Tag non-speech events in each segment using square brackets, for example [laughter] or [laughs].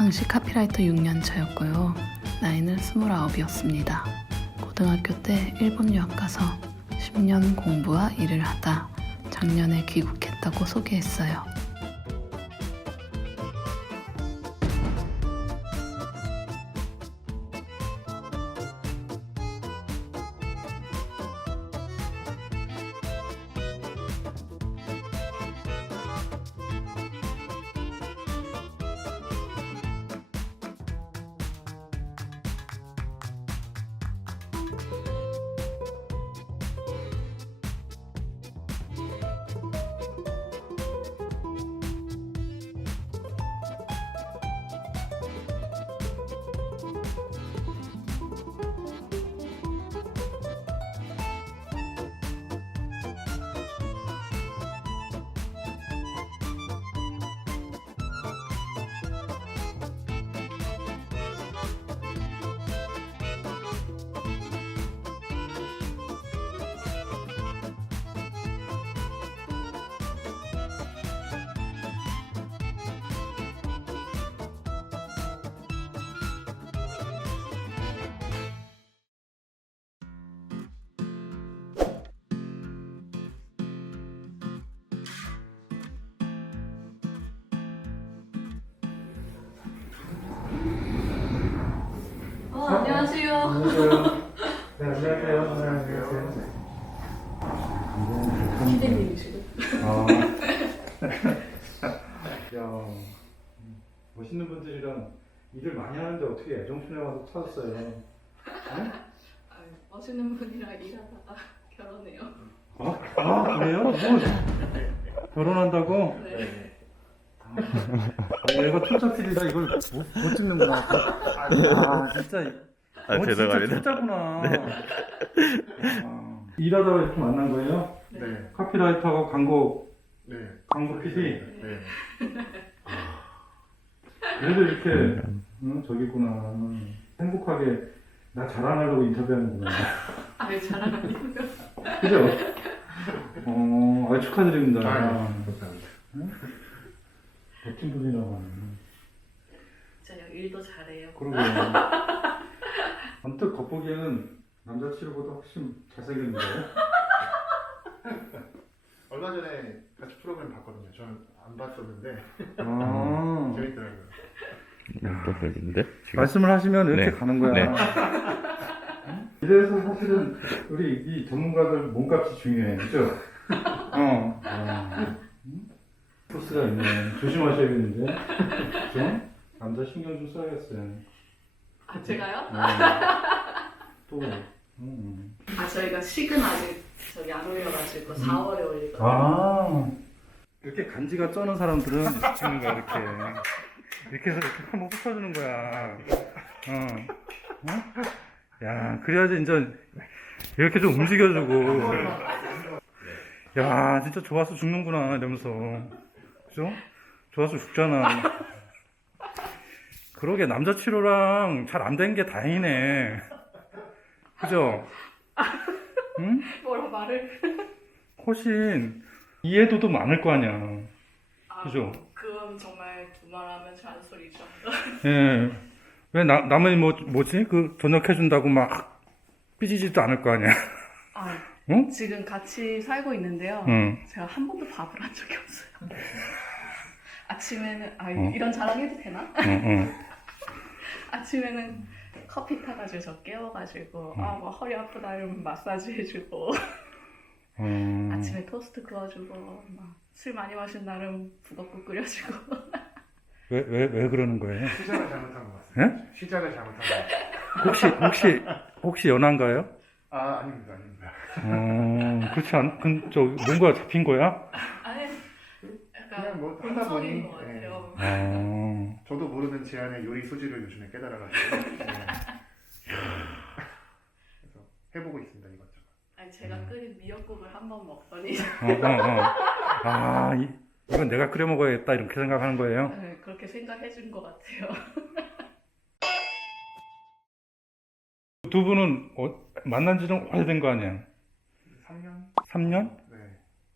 당시 카피라이터 6년 차였고요. 나이는 29이었습니다. 고등학교 때 일본 유학 가서 10년 공부와 일을 하다 작년에 귀국했다고 소개했어요. 안녕하세요. 네, 안녕하세요. 네, 안녕하세요. 기대님이시고. 아. 야, 음, 멋있는 분들이랑 일을 많이 하는데 어떻게 애정촌에 와서 찾았어요? 네? 멋있는 분이랑 일하다가 결혼해요. 어? 아, 그래요? 뭐, 결혼한다고? 네. 아, 얘가 촌철필이라 이걸 못, 못 찍는구나. 아, 진짜. 아, 어, 죄송합니다. 진짜 초짜구나. 아, 일하다가 이렇게 만난 거예요? 네. 카피라이터하고 광고, 네. 광고 PD? 네. 그래도 이렇게 응, 저기 있구나 행복하게 나 자랑하려고 인터뷰하는구나 아유, 자랑하니. 그죠? 어 아, 축하드립니다 아, 감사합니다. 멋진 분이라고 하네 제가 일도 잘해요. 그러게 언뜻 겉보기에는 남자친구보다 훨씬 잘생겼는데 [laughs] 얼마 전에 같이 프로그램 봤거든요. 저는 안 봤었는데 아 [laughs] 재밌더라고요. 지금 말씀을 하시면 이렇게 네. 가는 거야 네. 응? [laughs] 이래서 사실은 우리 이 전문가들 몸값이 중요해 그죠? 어. 어. 응? 코스가 있네 조심하셔야겠는데 그죠? 남자 신경 좀 써야겠어요 아, 제가요? 네. [laughs] 또 음. 아, 저희가 식은 아직 저기 안 올려가지고 4월에 올리거든요. 아 이렇게 간지가 쩌는 사람들은 이렇게 찍는 거야 이렇게 이렇게 해서 이렇게 한번 훑어주는 거야 어. 어? 야 그래야지 이제 이렇게 좀 움직여주고 야 진짜 좋아서 죽는구나 이러면서 그죠? 좋아서 죽잖아 그러게 남자 치료랑 잘 안 된 게 다행이네 그죠? 응? 뭐라 말을? 훨씬 이해도도 많을 거 아니야. 아, 그죠? 그건 정말 두말하면 잔소리죠. 예. 왜 나, 남의 뭐, 뭐지? 그 저녁 해준다고 막 삐지지도 않을 거 아니야. 아, 응? 지금 같이 살고 있는데요. 응. 제가 한 번도 밥을 한 적이 없어요. [laughs] 아침에는 아 어. 이런 자랑 해도 되나? 응, 응. 아침에는 커피 타가지고 저 깨워가지고 아뭐 허리 아프다 이러면 마사지 해주고 어, 아침에 토스트 구워주고 막 술 많이 마신 날은 북엇국 끓여주고 왜, 왜, 왜 그러는 거예요? 시작을 잘못한 것 같습니다. 시작을 잘못한 것 같아요. 혹시, 혹시, 혹시 연한가요? 아 아닙니다, 아닙니다. 어, 그렇지 않, 그, 저, 뭔가 잡힌 거야? 아니 약간 그냥 뭐 하다 보니, 것 예. 같아요. 어, 저도 모르는 제 안의 요리 소질을 요즘에 깨달아가지고 [laughs] 네. 그래서 해보고 있습니다 이것저것. 아니 제가 끓인 미역국을 한 번 먹더니 어, 어, 어. 아, 이, 이건 내가 끓여 먹어야겠다, 이렇게 생각하는 거예요? 네, 그렇게 생각해 준 것 같아요. [laughs] 두 분은 어, 만난 지는 오래된 거 아니야? 3년? 3년? 네.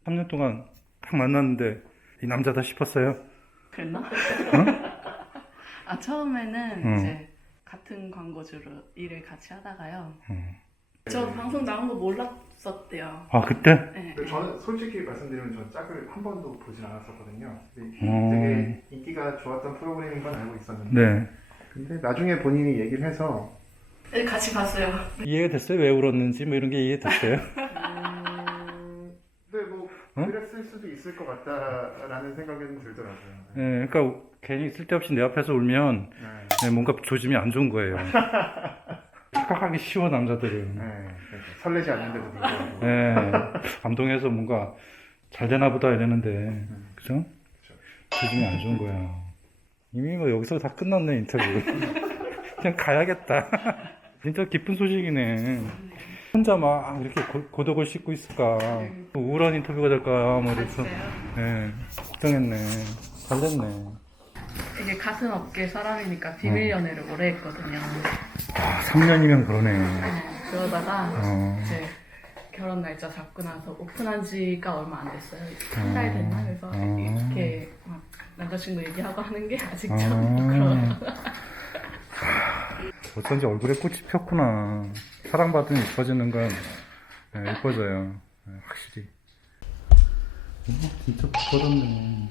3년 동안 딱 만났는데 이 남자다 싶었어요. 그랬나? 아 처음에는 음. 이제 같은 광고주로 일을 같이 하다가요. 음. 저 방송 나온 거 몰랐었대요. 아 그때? 네. 근데 저는 솔직히 말씀드리면 전 짝을 한 번도 보진 않았었거든요. 근데 어. 되게 인기가 좋았던 프로그램인 건 알고 있었는데 네. 근데 나중에 본인이 얘기를 해서 네, 같이 봤어요. 이해가 됐어요? 왜 울었는지 뭐 이런 게 이해됐어요? [laughs] 음, 응? 그랬을 수도 있을 것 같다라는 생각은 들더라고요. 네, 그러니까 괜히 쓸데없이 내 앞에서 울면 네. 네, 뭔가 조짐이 안 좋은 거예요. [laughs] 착각하기 쉬워 남자들은. 네, 그래서 설레지 않는데도 불구하고 네, 감동해서 뭔가 잘 되나 보다 이랬는데, 그죠? 그쵸. 조짐이 안 좋은 거야. 이미 뭐 여기서 다 끝났네 인터뷰. [laughs] 그냥 가야겠다. [laughs] 진짜 기쁜 소식이네. 혼자 막 이렇게 고, 고독을 씻고 있을까. 또 우울한 인터뷰가 될까. 뭐 이래서. 네, 걱정했네. 잘 됐네. 이게 같은 업계 사람이니까 비밀 연애를 오래 했거든요. 아, 3년이면 그러네. 네, 그러다가 어. 이제 결혼 날짜 잡고 나서 오픈한 지가 얼마 안 됐어요. 한 달 됐나? 그래서 아. 이렇게 막 남자친구 얘기하고 하는 게 아직 아. 좀 부끄러워요. 어쩐지 얼굴에 꽃이 폈구나. 사랑받으면 이뻐지는 건 네, 이뻐져요. 네, 확실히. 어, 진짜 부끄럽네.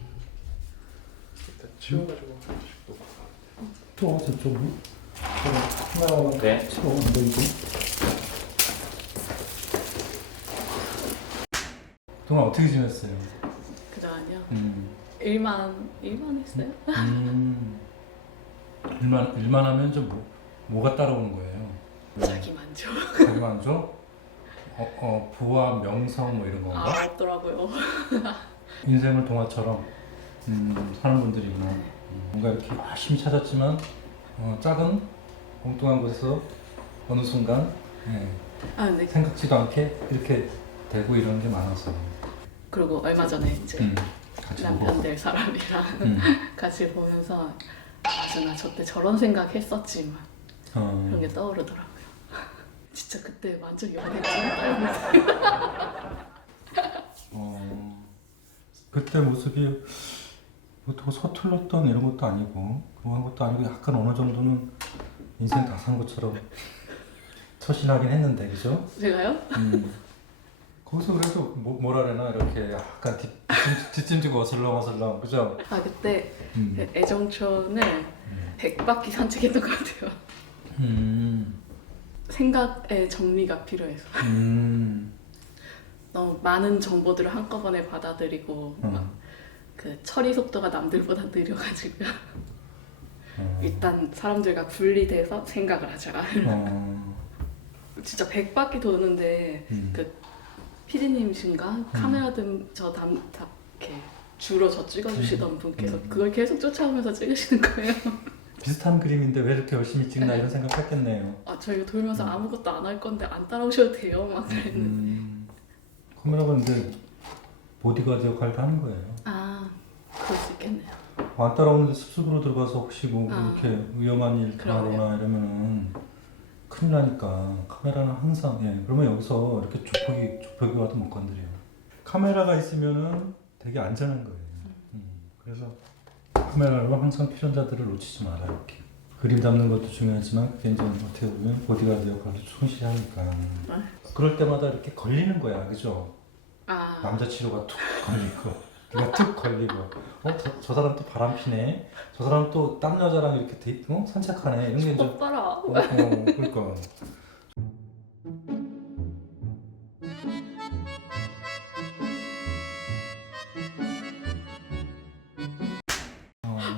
일단 치워가지고 또또 저쪽으로? 하나 네. 치워 안. 동안 어떻게 지냈어요? 아니요. 음. 일만 일만 했어요. 음. 일만 일만 하면 좀 뭐, 뭐가 따라오는 거예요? 자기 만족. 자기 만족? 어, 어, 부와 명성 뭐 이런 건가? 아 없더라고요. [laughs] 인생을 동화처럼 음, 사는 분들이구나. 음, 뭔가 이렇게 열심히 찾았지만 어, 작은 엉뚱한 곳에서 어느 순간 예, 아 근데 생각지도 않게 이렇게 되고 이러는 게 많아서 그리고 얼마 전에 이제 음, 같이 보고 남편 될 사람이랑 음, [laughs] 같이 보면서 나 저때 저런 생각 했었지만 어, 그런 게 떠오르더라고요. 진짜 그때 완전 연애했잖아요. 어, 그때 모습이 보통 서툴렀던 이런 것도 아니고 한 것도 아니고 약간 어느 정도는 인생 다 산 것처럼 처신하긴 했는데 그죠? 제가요? 음. 거기서 그래도 뭐, 뭐라 그러나 이렇게 약간 뒷, 뒷짐, 뒷짐 지고 어슬렁어슬렁 그죠? 아 그때 음. 그 애정촌을 음. 100바퀴 산책했던 것 같아요. 음. 생각의 정리가 필요해서 음. 너무 많은 정보들을 한꺼번에 받아들이고 음. 막그 처리 속도가 남들보다 느려가지고 어. 일단 사람들과 분리돼서 생각을 하자. 어. 진짜 100바퀴 도는데 음. 그 피디님이신가 카메라 든저담 다 이렇게 주로 저 찍어주시던 분께서 음. 그걸 계속 쫓아오면서 찍으시는 거예요. 비슷한 그림인데 왜 이렇게 열심히 찍나 이런 생각했겠네요. 아 저희가 돌면서 아무것도 안 할 건데 안 따라오셔도 돼요 막 그랬는데 음. 카메라가 근데 보디가드 역할도 하는 거예요. 아 그럴 수 있겠네요. 안 따라오는데 숲속으로 들어가서 혹시 뭐 아. 이렇게 위험한 일 당하거나 이러면은 큰일 나니까 카메라는 항상 예 그러면 여기서 이렇게 조폭이 조폭이 와도 못 건드려요. 카메라가 있으면은 되게 안전한 거예요. 음, 그래서 카메라로 항상 필연자들을 놓치지 말아요. 이렇게 그림 담는 것도 중요하지만 그게 이제 어떻게 보면 보디가드 역할도 충실히 하니까 그럴 때마다 이렇게 걸리는 거야, 그죠? 아 남자 치료가 툭 걸리고 네가 툭 걸리고 어? 저, 저 사람 또 바람 피네 저 사람 또 딴 여자랑 이렇게 데이, 어? 산책하네 이런 게 이제 어, 오빠라 어, 그러니까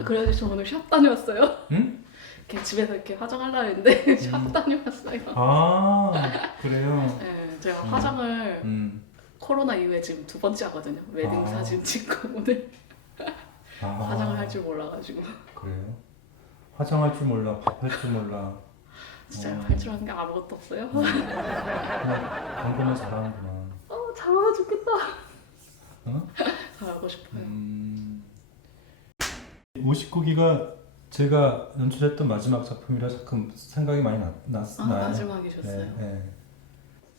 그래서 저 오늘 샵 다녀왔어요. 응? 이렇게 집에서 이렇게 화장하려 했는데 [laughs] 샵 음. 다녀왔어요. 아 그래요 네, 제가 음. 화장을 음. 코로나 이후에 지금 두 번째 하거든요. 웨딩 아. 사진 찍고 오늘 아, 화장을 할 줄 몰라가지고 그래요? 화장할 줄 몰라 밥할 줄 몰라 진짜 어. 할 줄 아는 게 아무것도 없어요. 그냥 광고만 잘하는구나 어 잘하고 죽겠다. 어? 잘하고 싶어요. 음... 59기가 제가 연출했던 마지막 작품이라 잠깐 생각이 많이 나, 났, 아 나요. 마지막이셨어요. 네, 네.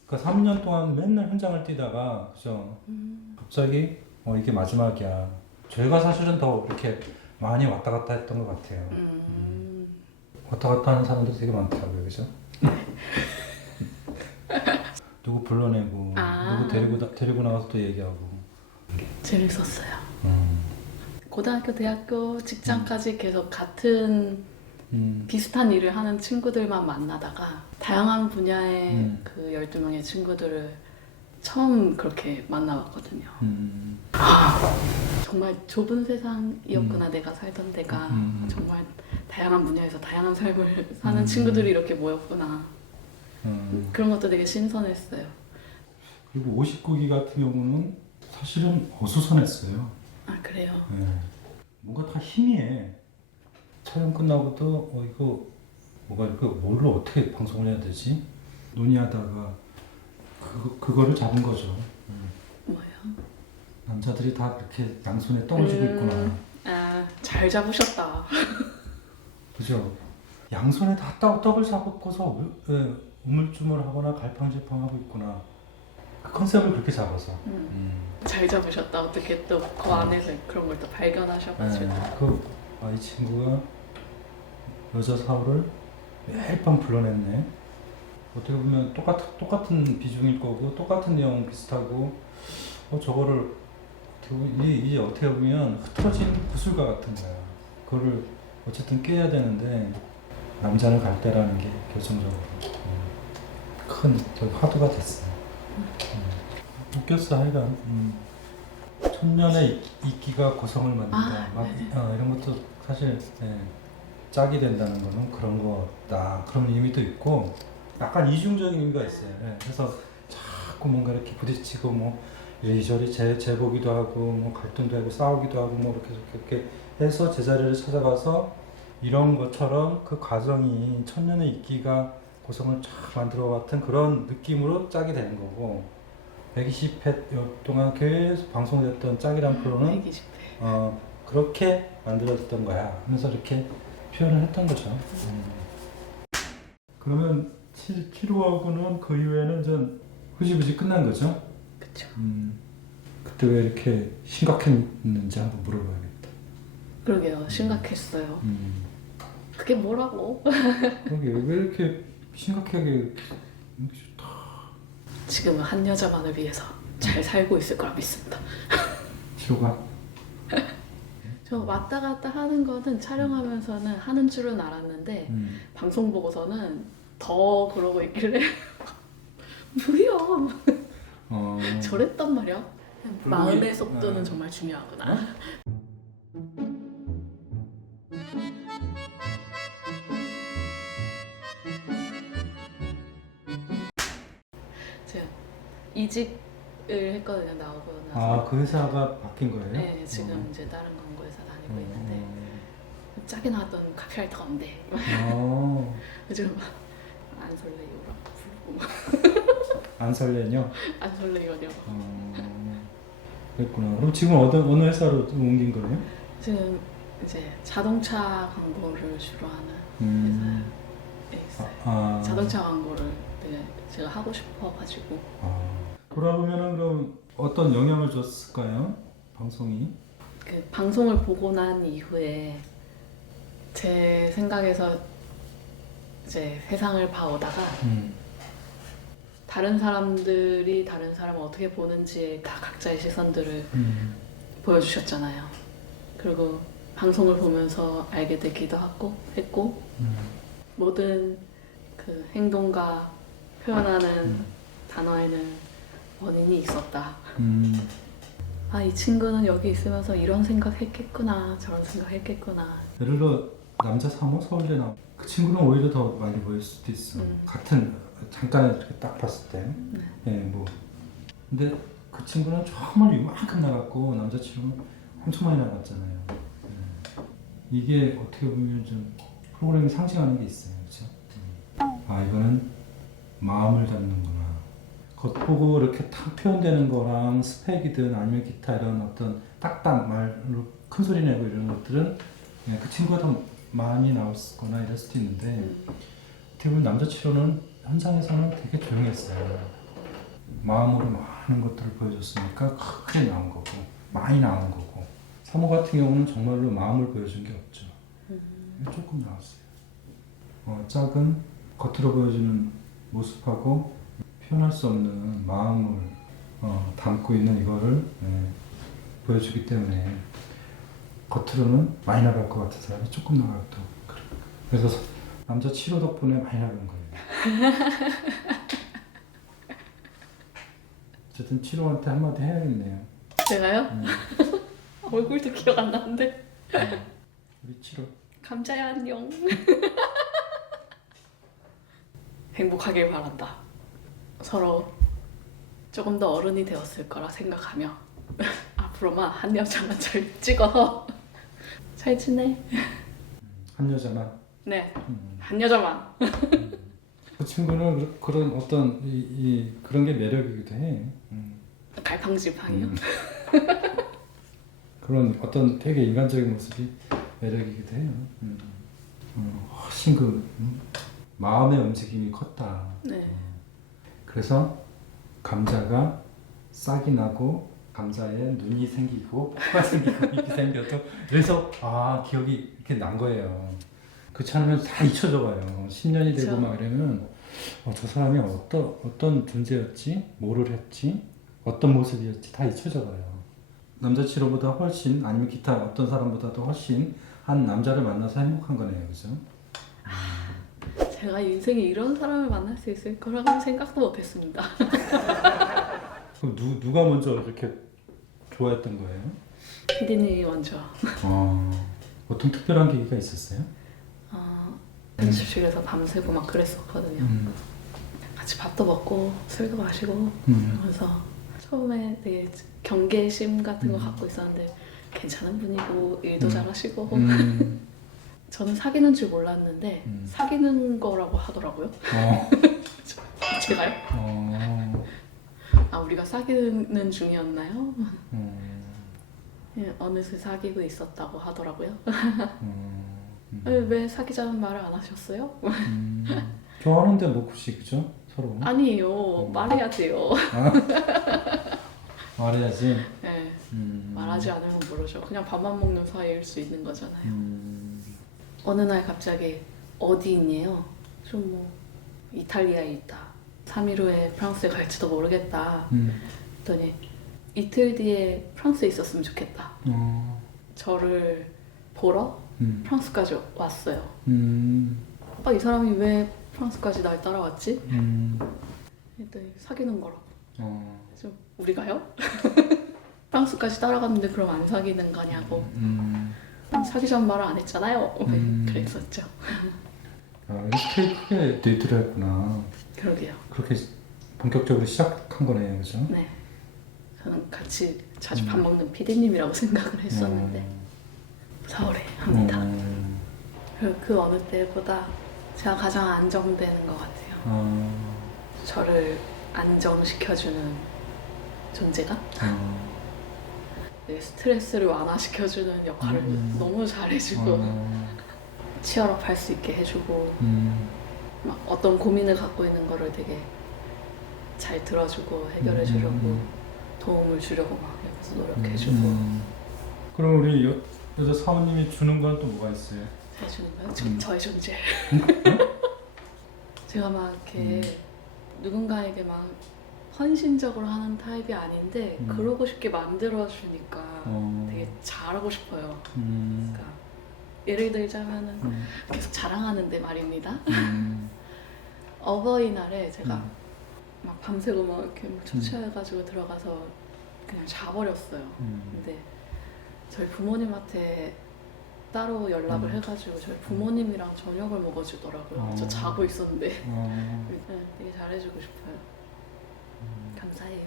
그러니까 3년 동안 맨날 현장을 뛰다가 그죠? 음, 갑자기 어, 이게 마지막이야. 저희가 사실은 더 이렇게 많이 왔다 갔다 했던 것 같아요. 음, 왔다 갔다 하는 사람들이 되게 많더라고요, 그죠? [laughs] 누구 불러내고 아. 누구 데리고 나- 데리고 나가서 또 얘기하고. 재밌었어요. 음. 고등학교, 대학교, 직장까지 계속 같은 음. 비슷한 일을 하는 친구들만 만나다가 다양한 분야의 음. 그 12명의 친구들을 처음 그렇게 만나봤거든요. 음. [laughs] 정말 좁은 세상이었구나 내가 살던 데가 음. 정말 다양한 분야에서 다양한 삶을 [laughs] 사는 음. 친구들이 이렇게 모였구나 음. 그런 것도 되게 신선했어요 그리고 59기 같은 경우는 사실은 어수선했어요. 아 그래요? 예. 뭔가 다 희미해. 촬영 끝나고도 어 이거 뭐가 이거 뭘로 어떻게 방송을 해야 되지? 논의하다가 그 그거를 잡은 거죠. 음. 뭐예요? 남자들이 다 그렇게 양손에 떡을 쥐고 음. 있구나. 아잘 잡으셨다 [laughs] 그죠? 양손에 다 떡, 떡을 잡고서 예, 우물쭈물하거나 갈팡질팡하고 있구나. 그 컨셉을 그렇게 잡아서. 음, 음. 잘 잡으셨다 어떻게 또 그 안에서 그런 걸 또 발견하셔가지고 네, 그, 아, 이 친구가 여자 사우를 매일 밤 불러냈네. 어떻게 보면 똑같, 똑같은 비중일 거고, 똑같은 내용 비슷하고, 어, 저거를, 이게, 이게 어떻게 보면 흐트러진 구슬과 같은 거야. 그거를 어쨌든 깨야 되는데, 남자는 갈 때라는 게 결정적으로 음, 큰 화두가 됐어요. 음. 웃겼어, 하여간. 음. 천년의 이끼가 고성을 만든다. 아, 막 네네. 어, 이런 것도 사실 예, 짝이 된다는 거는 그런 거다. 그런 의미도 있고 약간 이중적인 의미가 있어요. 예, 그래서 자꾸 뭔가 이렇게 부딪히고 뭐 이리저리 재, 재보기도 하고 뭐 갈등도 하고 싸우기도 하고 뭐 이렇게 이렇게 해서 제자리를 찾아가서 이런 것처럼 그 과정이 천년의 이끼가 고성을 쫙 만들어 같은 그런 느낌으로 짝이 되는 거고 120회 동안 계속 방송됐던 짝이란 프로는 120회. 어, 그렇게 만들어졌던 거야. 하면서 이렇게 표현을 했던 거죠. 음. 그러면 7, 7호하고는 그 이후에는 좀 흐지부지 끝난 거죠? 그쵸. 음. 그때 왜 이렇게 심각했는지 한번 물어봐야겠다. 그러게요. 심각했어요. 음. 그게 뭐라고? [laughs] 그러게 왜 이렇게 심각하게 지금은 한 여자만을 위해서 잘 살고 있을 거라 믿습니다 치료가 저 왔다 갔다 하는 거는 촬영하면서는 하는 줄은 알았는데 음. 방송 보고서는 더 그러고 있길래 [laughs] 뭐야 어. 저랬단 말이야 마음의 이- 속도는 어. 정말 중요하구나 이직을 했거든요 나오고 나서 아그 회사가 바뀐 거예요? 네 지금 어. 이제 다른 광고회사 다니고 어. 있는데 짝이 나왔던 카피라이터가 없는데 어. [laughs] 요즘 안 설레요라고 부르고 안 설레뇨? 안 설레요냐고 어. 그랬구나. 그럼 지금 어느, 어느 회사로 좀 옮긴 거예요? 지금 이제 자동차 광고를 주로 하는 음. 회사에 있어요. 아. 자동차 광고를 되게 제가 하고 싶어가지고 아. 돌아보면은 그럼 어떤 영향을 줬을까요? 방송이? 그 방송을 보고 난 이후에 제 생각에서 이제 세상을 봐오다가 음. 다른 사람들이 다른 사람을 어떻게 보는지에 다 각자의 시선들을 음. 보여주셨잖아요. 그리고 방송을 보면서 알게 되기도 하고 했고 음. 모든 그 행동과 표현하는 음. 단어에는 원인이 있었다. 음. 아, 이 친구는 여기 있으면서 이런 생각 했겠구나, 저런 생각 했겠구나. 예를 들어 남자 3호 서울대 나온 그 친구는 오히려 더 많이 보일 수도 있어. 음. 같은 잠깐 이렇게 딱 봤을 때. 네. 예, 뭐. 근데 그 친구는 정말 이만큼 나갔고 남자 친구는 엄청 많이 나갔잖아요. 예. 이게 어떻게 보면 좀 프로그램이 상징하는 게 있어요, 그렇죠? 아 이거는 마음을 잡는구나. 겉보고 이렇게 탁 표현되는 거랑 스펙이든 아니면 기타 이런 어떤 딱딱 말로 큰 소리 내고 이런 것들은 예, 그 친구가 더 많이 나왔거나 이럴 수도 있는데 어떻게 보면 남자 치료는 현장에서는 되게 조용했어요. 마음으로 많은 것들을 보여줬으니까 크게 나온 거고 많이 나온 거고 사모 같은 경우는 정말로 마음을 보여준 게 없죠. 조금 나왔어요. 어, 작은 겉으로 보여주는 모습하고 표현할 수 없는 마음을 어, 담고 있는 이거를 예, 보여주기 때문에 겉으로는 많이 나갈 것 같은 사람이 조금 나가도 그래. 그래서 서- 남자 7호 덕분에 많이 나간 거예요. [laughs] 어쨌든 7호한테 한마디 해야겠네요. 제가요? 음, [laughs] 얼굴도 기억 안 나는데. 우리 7호. 감자야 안녕. 행복하길 바란다. 서로 조금 더 어른이 되었을 거라 생각하며 [laughs] 앞으로만 한 여자만 잘 찍어서 [laughs] 잘 지내. 한 여자만. 네, 음. 한 여자만. 그 친구는 그- 그런 어떤 이, 이 그런 게 매력이기도 해. 음. 갈팡질팡이요. 음. [laughs] 그런 어떤 되게 인간적인 모습이 매력이기도 해요. 음. 음, 훨씬 그 음, 마음의 움직임이 컸다. 네, 그래서 감자가 싹이 나고 감자에 눈이 생기고 코가 생기고 [laughs] 입이 생겨도 그래서 아 기억이 이렇게 난 거예요. 그 차는 다 잊혀져 가요. 10년이 되고 그쵸. 막 이러면 어, 저 사람이 어떤 어떤 존재였지, 뭐를 했지, 어떤 모습이었지 다 잊혀져 가요. 남자친구보다 훨씬 아니면 기타 어떤 사람보다도 훨씬 한 남자를 만나서 행복한 거네요, 그죠? 제가 인생에 이런 사람을 만날 수 있을 거라고는 생각도 못했습니다. [laughs] 그럼 누 누가 먼저 이렇게 좋아했던 거예요? 피디님이 먼저 어, 어떤 특별한 계기가 있었어요? 어, 편집실에서 밤새고 막 그랬었거든요. 음, 같이 밥도 먹고 술도 마시고 음, 그래서 처음에 되게 경계심 같은 거 음. 갖고 있었는데 괜찮은 분이고 일도 음. 잘하시고 음, [laughs] 저는 사귀는 줄 몰랐는데 음. 사귀는 거라고 하더라고요. 어, [laughs] 제가요? 어, 아 우리가 사귀는 중이었나요? 음, 예, 어느새 사귀고 있었다고 하더라고요. 음, 왜, 왜 사귀자는 말을 안 하셨어요? 음. 좋아하는데 뭐 굳이 그죠? 서로 아니에요. 음. 말해야 돼요. 말해야지. 예, 음, 말하지 않으면 모르죠. 그냥 밥만 먹는 사이일 수 있는 거잖아요. 음, 어느 날 갑자기 어디 있니요? 좀 뭐 이탈리아에 있다. 3일 후에 프랑스에 갈지도 모르겠다. 음, 했더니 이틀 뒤에 프랑스에 있었으면 좋겠다. 어, 저를 보러 음, 프랑스까지 왔어요. 음, 아, 이 사람이 왜 프랑스까지 날 따라왔지? 음, 사귀는 거라고. 어, 우리가요? [laughs] 프랑스까지 따라갔는데 그럼 안 사귀는 거냐고. 음. 사귀자는 말을 안 했잖아요. 음. 그랬었죠. 아, 이렇게 크게 데이트를 했구나. 그러게요. 그렇게 본격적으로 시작한 거네요, 그죠? 네. 저는 같이 자주 음. 밥 먹는 피디님이라고 [laughs] 생각을 했었는데 서울에 합니다. 음, 그리고 그 어느 때보다 제가 가장 안정되는 것 같아요. 어, 저를 안정시켜주는 존재가 어, 내 스트레스를 완화시켜주는 역할을 음. 너무 잘해주고 어, 치열업 할 수 있게 해주고 음, 막 어떤 고민을 갖고 있는 거를 되게 잘 들어주고 해결해 주려고 음, 도움을 주려고 막 옆에서 노력해주고 음. 그럼 우리 여, 여자 사모님이 주는 건 또 뭐가 있어요? 해주는 거요? 저, 음. 저의 존재. [laughs] 제가 막 이렇게 누군가에게 막 헌신적으로 하는 타입이 아닌데 음. 그러고 싶게 만들어주니까 어, 되게 잘하고 싶어요. 음, 그러니까 예를 들자면은 음, 계속 자랑하는데 말입니다. 음, [laughs] 어버이날에 제가 음. 막 밤새고 막 이렇게 막 초췌해가지고 들어가서 그냥 자버렸어요. 음, 근데 저희 부모님한테 따로 연락을 음. 해가지고 저희 부모님이랑 저녁을 먹어주더라고요. 어. 저 자고 있었는데 어, [laughs] 네, 되게 잘해주고 싶어요. 음, 감사해요.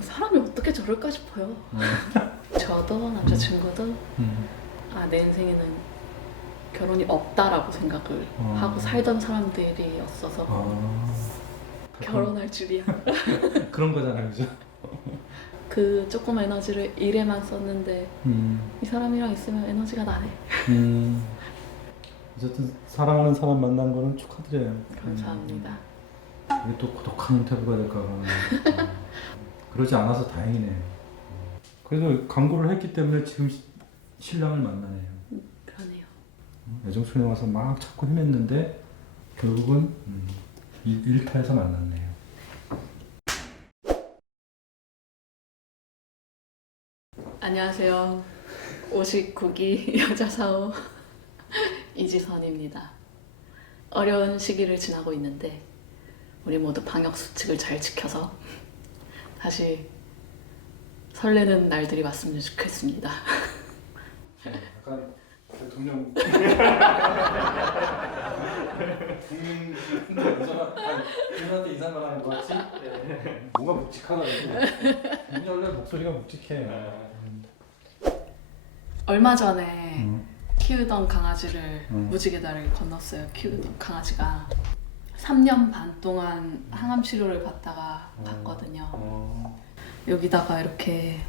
사람이 어떻게 저럴까 싶어요. 어, 저도 남자친구도 음, 아내 인생에는 결혼이 없다라고 생각을 어. 하고 살던 사람들이었어서 어. 결혼할 줄이야. [laughs] 그런 거잖아요, 그죠? 그 조금 에너지를 일에만 썼는데 음, 이 사람이랑 있으면 에너지가 나네. 음. 어쨌든 사랑하는 사람 만난 거는 축하드려요. 감사합니다. 음, 이게 또 고독한 인터뷰가 될까 봐. 음, [laughs] 그러지 않아서 다행이네요. 음, 그래도 광고를 했기 때문에 지금 시- 신랑을 만나네요. 그러네요. 애정촌에 와서 막 찾고 헤맸는데 결국은 음, 일- 일터에서 만났네요. 안녕하세요. 59기 여자사오 [laughs] 이지선입니다. 어려운 시기를 지나고 있는데 우리 모두 방역 수칙을 잘 지켜서 다시 설레는 날들이 왔으면 좋겠습니다. 약간 대통령 [laughs] 국민 국민한테 인사만 하는 것 같지? 뭔가 묵직하다. 국민 원래 목소리가 묵직해. 얼마 전에 음. 키우던 강아지를 음. 무지개다리를 건넜어요. 키우던 강아지가 3년 반 동안 항암 치료를 받다가 음. 갔거든요. 어, 여기다가 이렇게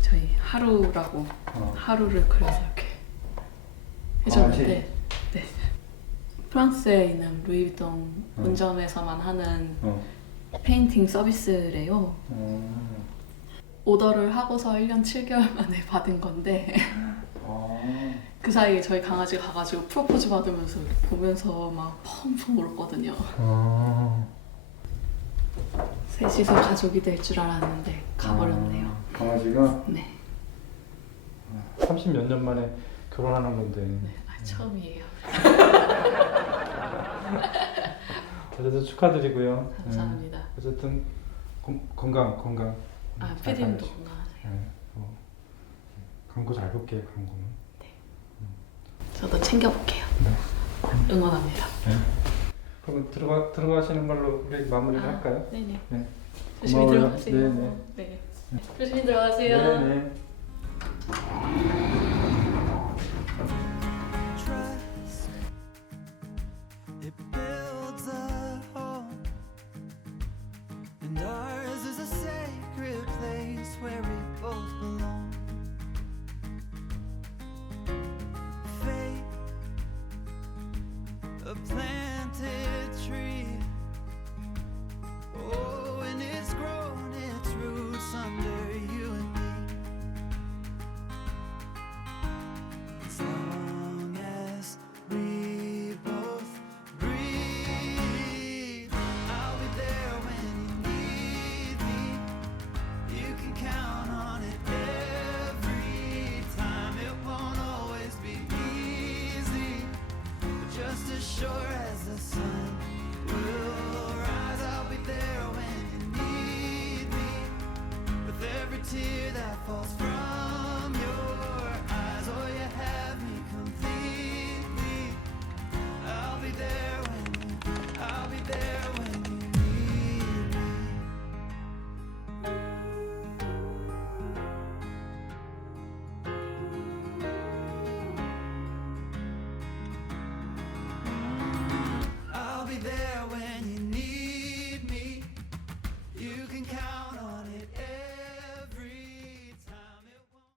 저희 하루라고 어. 하루를 그려서 이렇게 해줬는데 네. 프랑스에 있는 루이비통 음. 본점에서만 하는 어. 페인팅 서비스래요. 어. 오더를 하고서 1년 7개월 만에 [laughs] 받은 건데 어. 그 사이에 저희 강아지가 가가지고 프로포즈 받으면서 이렇게 보면서 막 펑펑 울었거든요. 어. 셋이서 가족이 될 줄 알았는데 가버렸네요. 아, 강아지가 네, 30 몇 년 만에 결혼하는 건데. 아, 처음이에요. [laughs] 어쨌든 축하드리고요. 감사합니다. 네. 어쨌든 건, 건강 건강. 아, 살아주시고. 건강하세요. 네. 어. 광고 잘 볼게요 광고는. 저도 챙겨볼게요. 네. 응원합니다. 그럼 들어가 들어가시는 걸로 우리 마무리를 아, 할까요? 네네. 네. 조심히 고마워요. 들어가세요. 네네. 네. 조심히 들어가세요. 네 네.